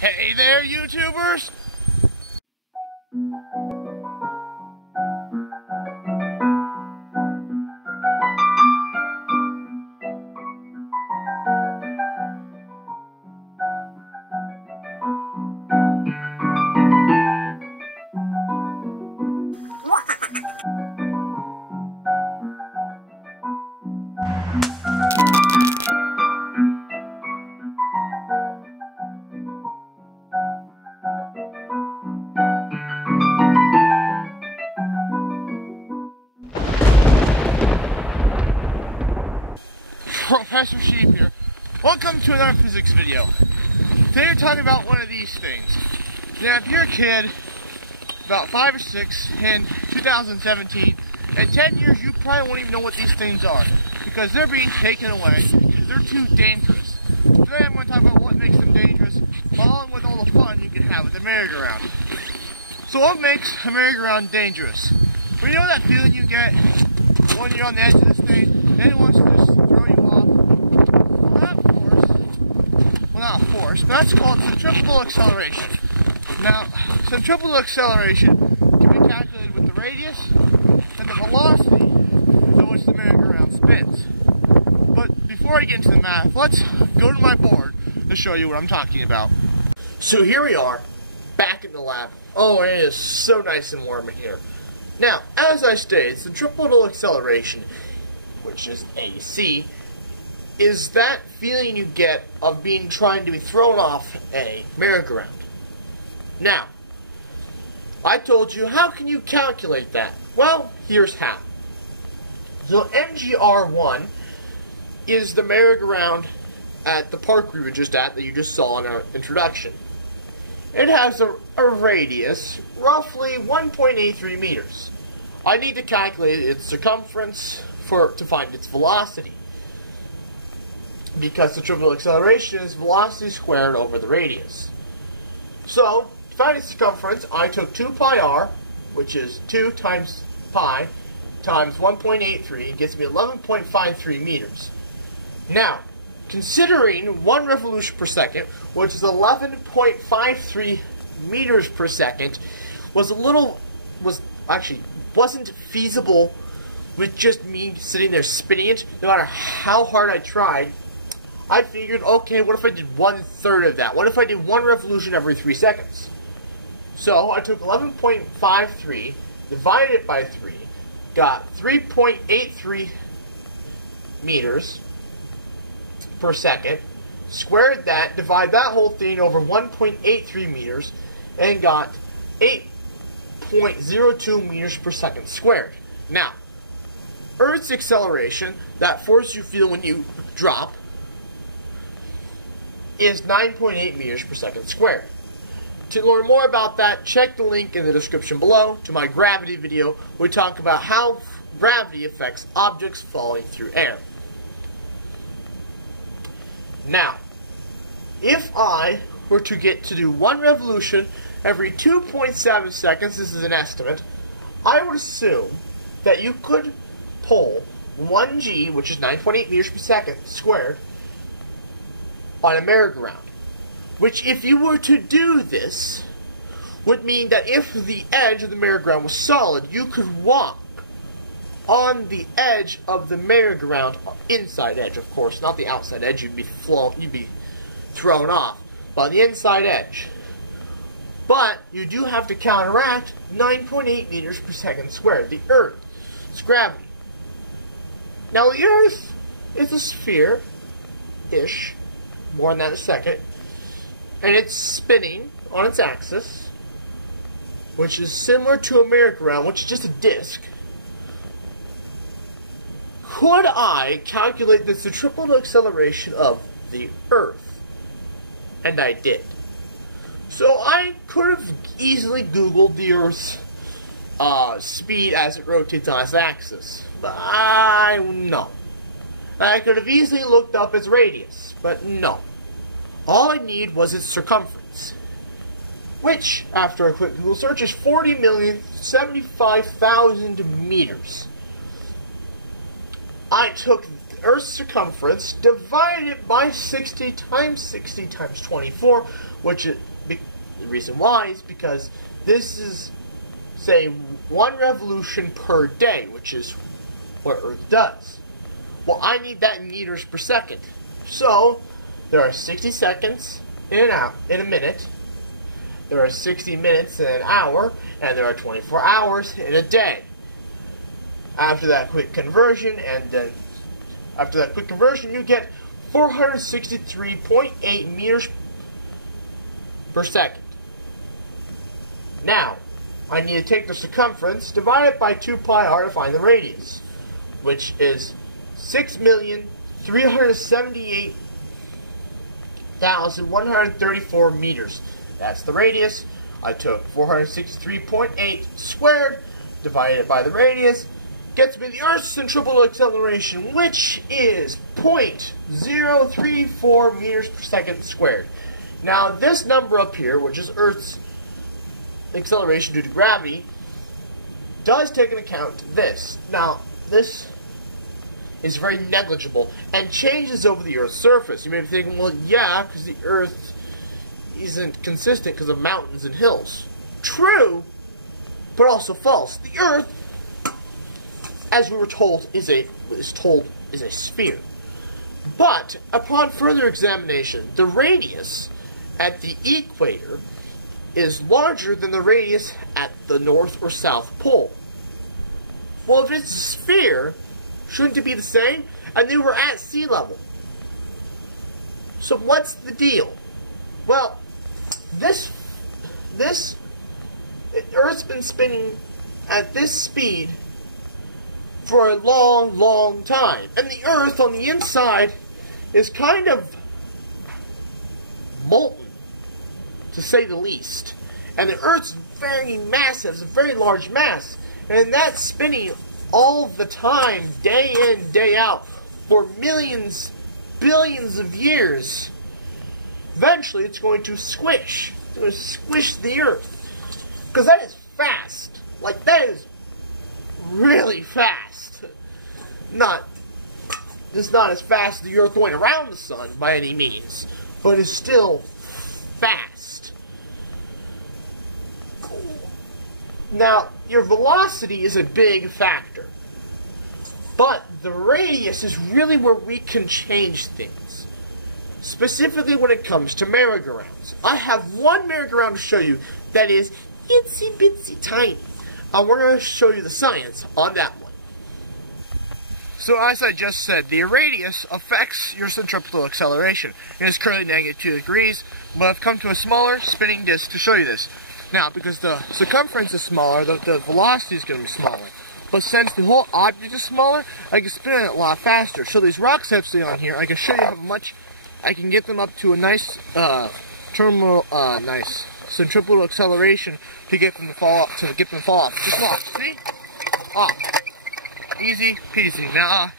Hey there, YouTubers! Professor Sheep here. Welcome to another physics video. Today we're talking about one of these things. Now if you're a kid, about 5 or 6 in 2017, in 10 years you probably won't even know what these things are because they're being taken away because they're too dangerous. Today I'm going to talk about what makes them dangerous along with all the fun you can have with the merry-go-round. So what makes a merry-go-round dangerous? Well, you know that feeling you get when you're on the edge of this thing and it wants to just throw you off? Not force, but that's called centripetal acceleration. Now, centripetal acceleration can be calculated with the radius and the velocity at which the merry-go-round spins. But before I get into the math, let's go to my board to show you what I'm talking about. So here we are, back in the lab. Oh, it is so nice and warm in here. Now, as I stated, centripetal acceleration, which is AC, is that feeling you get of trying to be thrown off a merry-go-round. Now, I told you, how can you calculate that? Well, here's how. So MGR1 is the merry-go-round at the park we were just at that you just saw in our introduction. It has a radius, roughly 1.83 meters. I need to calculate its circumference to find its velocity, because centripetal acceleration is velocity squared over the radius. So, to find its circumference, I took 2 pi r, which is 2 times pi times 1.83, gets me 11.53 meters. Now, considering 1 revolution per second, which is 11.53 meters per second, wasn't feasible with just me sitting there spinning it, no matter how hard I tried. I figured, okay, what if I did 1/3 of that? What if I did 1 revolution every 3 seconds? So I took 11.53, divided it by 3, got 3.83 meters per second, squared that, divided that whole thing over 1.83 meters, and got 8.02 meters per second squared. Now, Earth's acceleration, that force you feel when you drop, is 9.8 meters per second squared. To learn more about that, check the link in the description below to my gravity video, where we talk about how gravity affects objects falling through air. Now, if I were to get to do 1 revolution every 2.7 seconds, this is an estimate, I would assume that you could pull 1 g, which is 9.8 meters per second squared, on a merry-go-round, which, if you were to do this, would mean that if the edge of the merry-go-round was solid, you could walk on the edge of the merry-go-round, inside edge, of course, not the outside edge. You'd be thrown off, but on the inside edge. But you do have to counteract 9.8 meters per second squared, the Earth's gravity. Now, the Earth is a sphere-ish. More on that in a second. And it's spinning on its axis, which is similar to a merry-go-round, which is just a disc. Could I calculate the centripetal acceleration of the Earth? And I did. So I could have easily Googled the Earth's speed as it rotates on its axis. But no. I could have easily looked up its radius, but no. All I need was its circumference, which, after a quick Google search, is 40,075,000 meters. I took Earth's circumference, divided it by 60 times 24, which is, the reason why is because this is, say, 1 revolution per day, which is what Earth does. Well, I need that in meters per second. So, there are 60 seconds in a minute, there are 60 minutes in an hour, and there are 24 hours in a day. After that quick conversion, you get 463.8 meters per second. Now, I need to take the circumference, divide it by 2 pi r to find the radius, which is 6,378,134 meters. That's the radius. I took 463.8 squared, divided it by the radius, gets me the Earth's centripetal acceleration, which is 0.034 meters per second squared. Now, this number up here, which is Earth's acceleration due to gravity, does take into account this. Now, this is very negligible and changes over the Earth's surface. You may be thinking, well, yeah, because the Earth isn't consistent because of mountains and hills. True, but also false. The Earth, as we were told, is a sphere. But upon further examination, the radius at the equator is larger than the radius at the North or South Pole. Well, if it's a sphere, shouldn't it be the same? And they were at sea level. So what's the deal? Well, Earth's been spinning at this speed for a long, long time. And the Earth on the inside is kind of molten, to say the least. And the Earth's very massive, it's a very large mass. And that's spinning all the time, day in, day out, for millions, billions of years. Eventually, it's going to squish. It's going to squish the Earth. Because that is fast. Like, that is really fast. It's not as fast as the Earth going around the Sun, by any means. But it's still fast. Now, your velocity is a big factor. But the radius is really where we can change things. Specifically when it comes to merry-go-rounds. I have one merry-go-round to show you that is itsy-bitsy tiny. We're going to show you the science on that one. So as I just said, the radius affects your centripetal acceleration. It is currently -2 degrees, but I've come to a smaller spinning disk to show you this. Now, because the circumference is smaller, the velocity is going to be smaller. But since the whole object is smaller, I can spin it a lot faster. So these rocks I have on here, I can show you how much I can get them up to a nice nice centripetal acceleration to get them to fall off. Just watch, see? Off. Easy peasy. Now,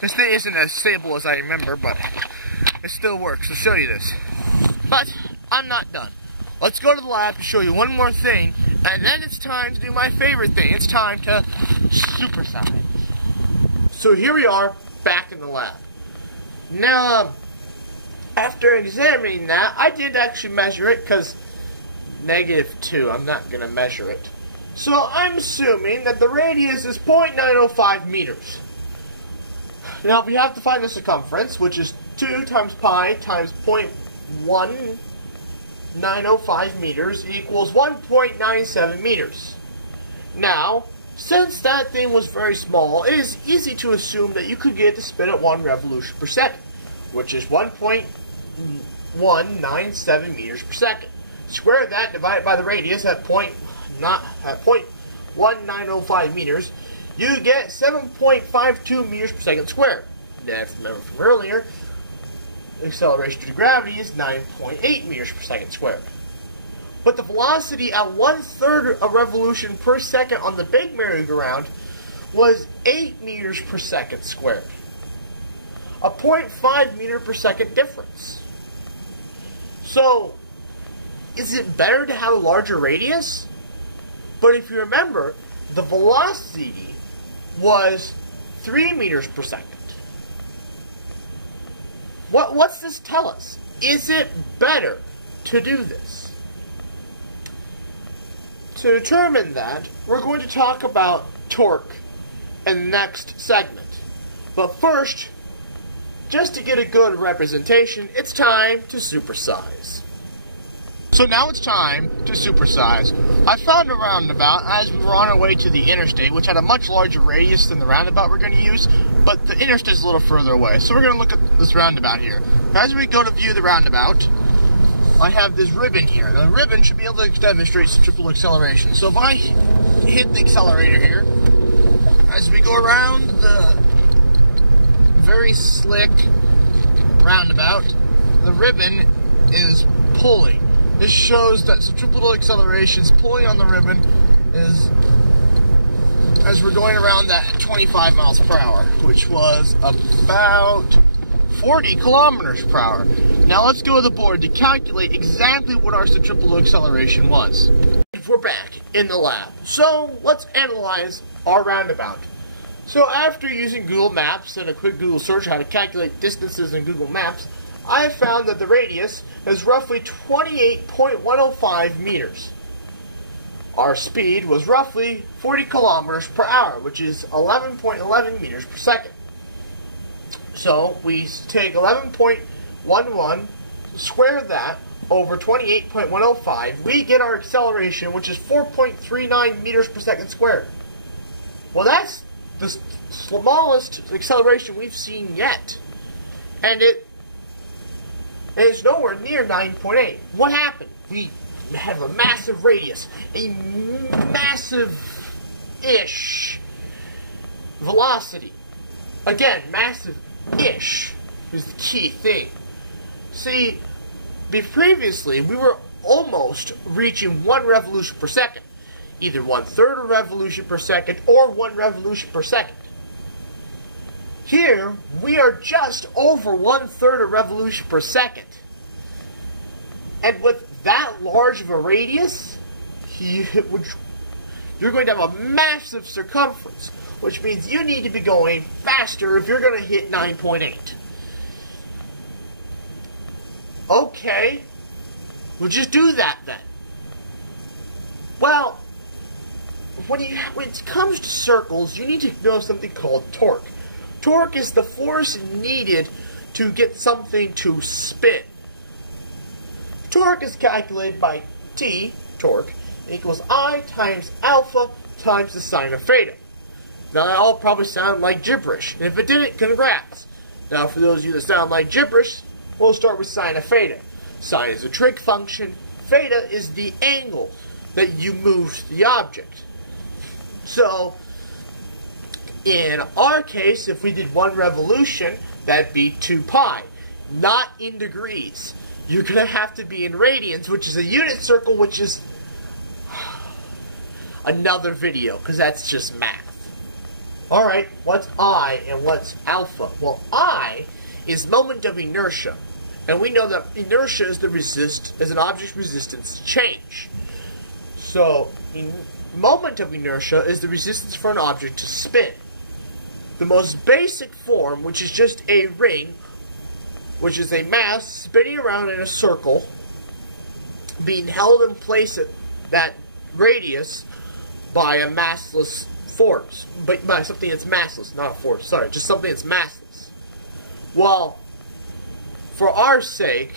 this thing isn't as stable as I remember, but it still works. I'll show you this. But I'm not done. Let's go to the lab to show you one more thing, and then it's time to do my favorite thing. It's time to supersize. So here we are, back in the lab. Now, after examining that, I did actually measure it, because -2, I'm not going to measure it. So I'm assuming that the radius is 0.905 meters. Now we have to find the circumference, which is 2 times pi times 0.1905 meters equals 1.97 meters. Now, since that thing was very small, it is easy to assume that you could get it to spin at 1 revolution per second, which is 1.197 meters per second. Square that, divide it by the radius at 0.1905 meters, you get 7.52 meters per second squared. Now, if you remember from earlier, the acceleration due to gravity is 9.8 meters per second squared. But the velocity at 1/3 a revolution per second on the big merry-go-round was 8 meters per second squared. A 0.5 meter per second difference. So, is it better to have a larger radius? But if you remember, the velocity was 3 meters per second. What's this tell us? Is it better to do this? To determine that, we're going to talk about torque in the next segment. But first, just to get a good representation, it's time to supersize. So now it's time to supersize. I found a roundabout as we were on our way to the interstate, which had a much larger radius than the roundabout we're going to use, but the interstate is a little further away. So we're going to look at this roundabout here. As we go to view the roundabout, I have this ribbon here. The ribbon should be able to demonstrate centrifugal acceleration. So if I hit the accelerator here, as we go around the very slick roundabout, the ribbon is pulling. This shows that centrifugal acceleration is pulling on the ribbon as we're going around that 25 miles per hour, which was about 40 kilometers per hour. Now let's go to the board to calculate exactly what our centrifugal acceleration was. We're back in the lab. So let's analyze our roundabout. So after using Google Maps and a quick Google search how to calculate distances in Google Maps, I found that the radius is roughly 28.105 meters. Our speed was roughly 40 kilometers per hour, which is 11.11 meters per second. So we take 11.11, square that over 28.105, we get our acceleration, which is 4.39 meters per second squared. Well, that's the smallest acceleration we've seen yet. And it is nowhere near 9.8. What happened? We have a massive radius, a massive-ish velocity. Again, massive-ish is the key thing. See, previously we were almost reaching 1 revolution per second. Either 1/3 a revolution per second or 1 revolution per second. Here, we are just over 1/3 a revolution per second. And with that large of a radius, you're going to have a massive circumference, which means you need to be going faster if you're going to hit 9.8. Okay, we'll just do that then. Well, when it comes to circles, you need to know something called torque. Torque is the force needed to get something to spin. Torque is calculated by T, torque, equals I times alpha times the sine of theta. Now that all probably sound like gibberish, and if it didn't, congrats. Now for those of you that sound like gibberish, we'll start with sine of theta. Sine is a trig function, theta is the angle that you moved the object. So, in our case, if we did 1 revolution, that'd be 2 pi. Not in degrees. You're going to have to be in radians, which is a unit circle, which is another video, because that's just math. Alright, what's I and what's alpha? Well, I is moment of inertia. And we know that inertia is an object's resistance to change. So, moment of inertia is the resistance for an object to spin. The most basic form, which is just a ring, which is a mass spinning around in a circle, being held in place at that radius by a massless force. But by something that's massless, not a force, sorry, just something that's massless. Well, for our sake,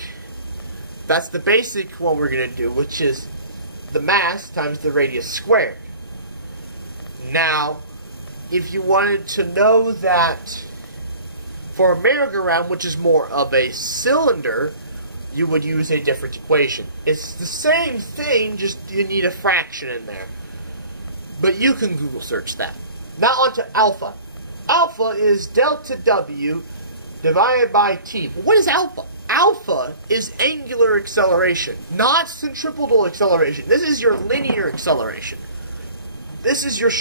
that's the basic one we're going to do, which is the mass times the radius squared. Now, if you wanted to know that for a merry-go-round, which is more of a cylinder, you would use a different equation. It's the same thing, just you need a fraction in there. But you can Google search that. Now on to alpha. Alpha is delta W divided by T. But what is alpha? Alpha is angular acceleration, not centripetal acceleration. This is your linear acceleration. This is your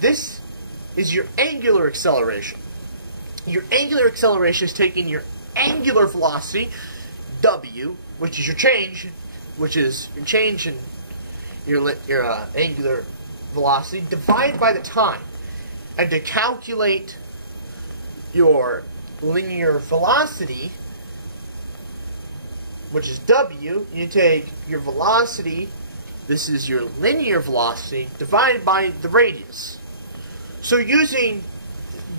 This is your angular acceleration. Your angular acceleration is taking your angular velocity, W, which is your change, in your angular velocity, divided by the time. And to calculate your linear velocity, which is W, you take your velocity, this is your linear velocity, divided by the radius. So using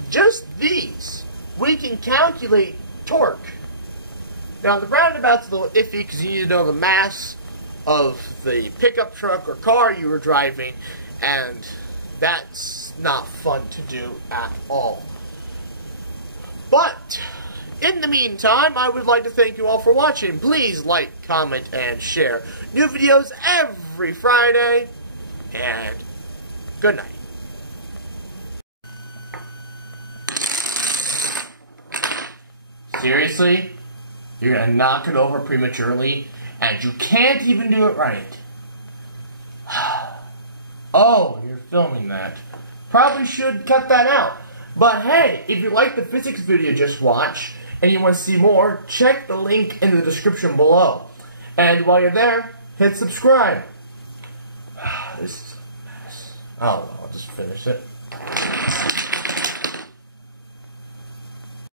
just these, we can calculate torque. Now the roundabout's a little iffy because you need to know the mass of the pickup truck or car you were driving, and that's not fun to do at all. But in the meantime, I would like to thank you all for watching. Please like, comment, and share. New videos every Friday, and good night. Seriously? You're gonna knock it over prematurely, and you can't even do it right. Oh, you're filming that. Probably should cut that out. But hey, if you like the physics video just watched, and you want to see more, check the link in the description below. And while you're there, hit subscribe. This is a mess. Oh, I'll just finish it.